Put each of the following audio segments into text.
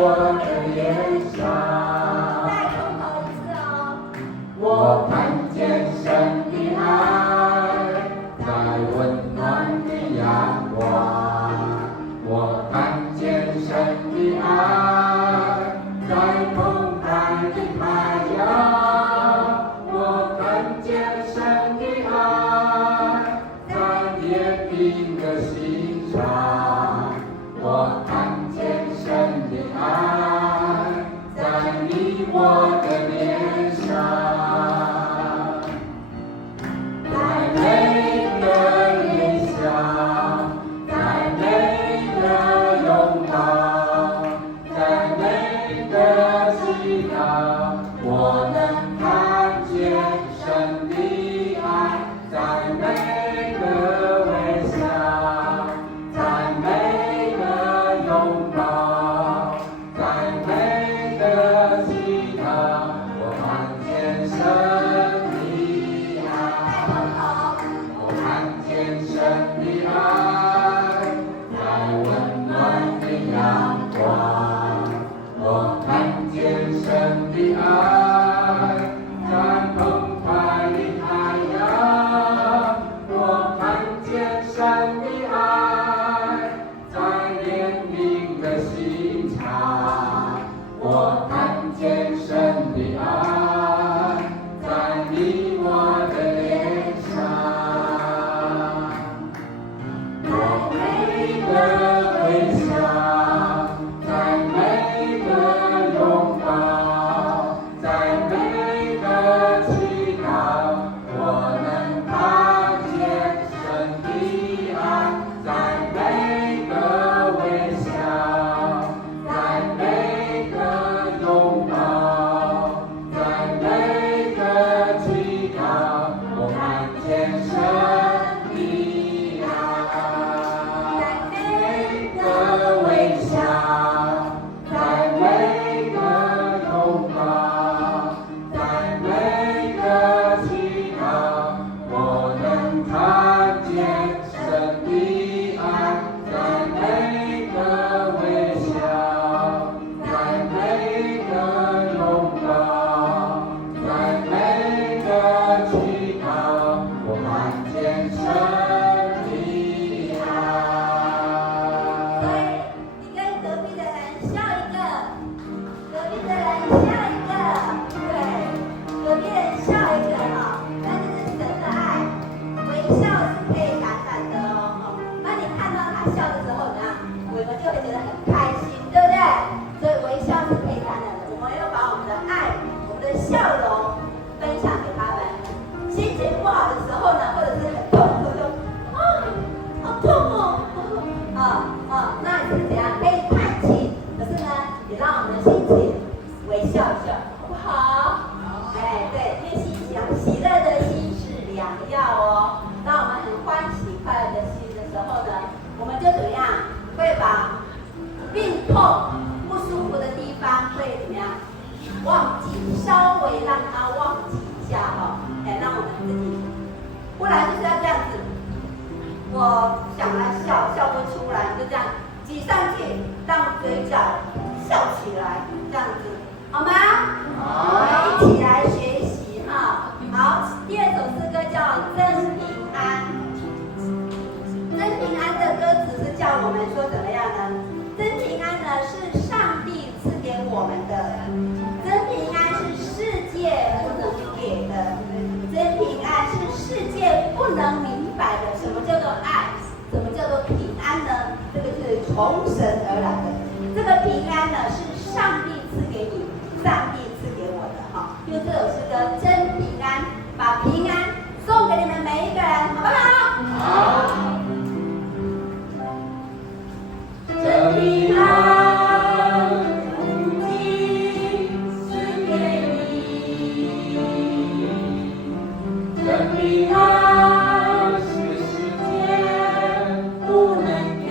我的脸上。再从头一次哦。我看见神的爱，在温暖的阳光。我看见神的爱，在澎湃的海洋。我看见神的爱，在天平的心上。我看见神的爱，在你我的脸上。在每个微笑，在每个拥抱，在每个祈祷，我能看见神的爱。在每个微笑，在每个拥抱，在每个祈祷，我看见神的爱。我看见神的爱，在温暖的阳光。我看见神的爱，在澎湃的海洋。我看见神的爱，在怜悯的心肠。我看见神的爱，在你我的脸上。在每个微笑，在每个拥抱，在每个祈祷，我能看见神的爱。在每个微笑，在每个拥抱，在每个祈祷，我看见神的爱。在每个微笑，在每个拥抱，在每个祈祷，我能看见神的爱。在每个微笑，在每个拥抱，在每个祈祷，我看见神的爱。所以你跟隔壁的人笑一个，隔壁的人笑一个，对，隔壁人笑一个哈，那就是神的爱。微笑是可以感染的哦。那你看到他笑的时候怎样？我们就会觉得很开心，对不对？所以微笑是可以感染的。我们要把我们的爱、我们的笑容分享给他们。心情不好的时候呢，或者是很痛苦的，好痛哦，那你是怎样？可以叹气，可是呢，也让我们的心情微笑一笑，好不好？哎，对，因为喜乐的心是良药哦。当我们很欢喜快乐的心的时候呢，我们就怎么样？会把病痛、不舒服的地方会怎么样？忘记，稍微让它忘记一下哈。哎，让我们自己，不然就是要这样子。我想来笑，笑不出来，就这样挤上去，让嘴角笑起来，这样子，好吗？好，我们一起来学习哈。好，第二首诗歌叫《真平安》。真平安的歌词是叫我们说怎么样呢？真平安呢是上帝赐给我们的，真平安是世界不能给的，真平安是世界不能明白的。什么叫做爱？什么叫做平安呢？这个是从神而来的。这个平安呢是上帝赐给你，上帝赐给我的哈。就这首诗歌真平安，把平安送给你们每一个人，好不好？好。真平安，无尽赐给你。真平安是世界不能给。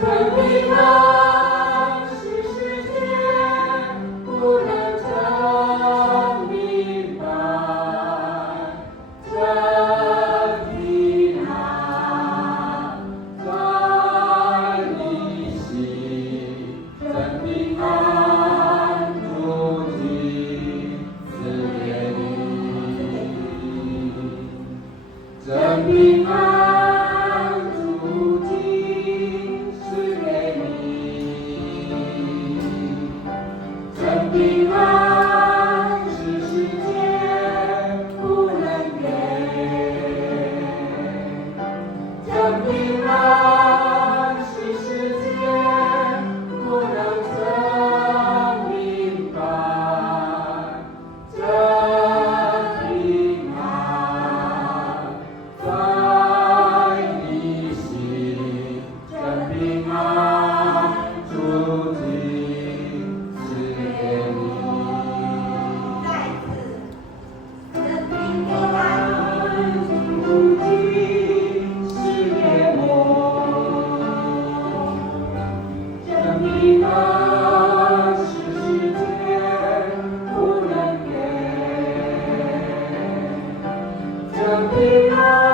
真平安是世界不能证明白。真平安在你平安。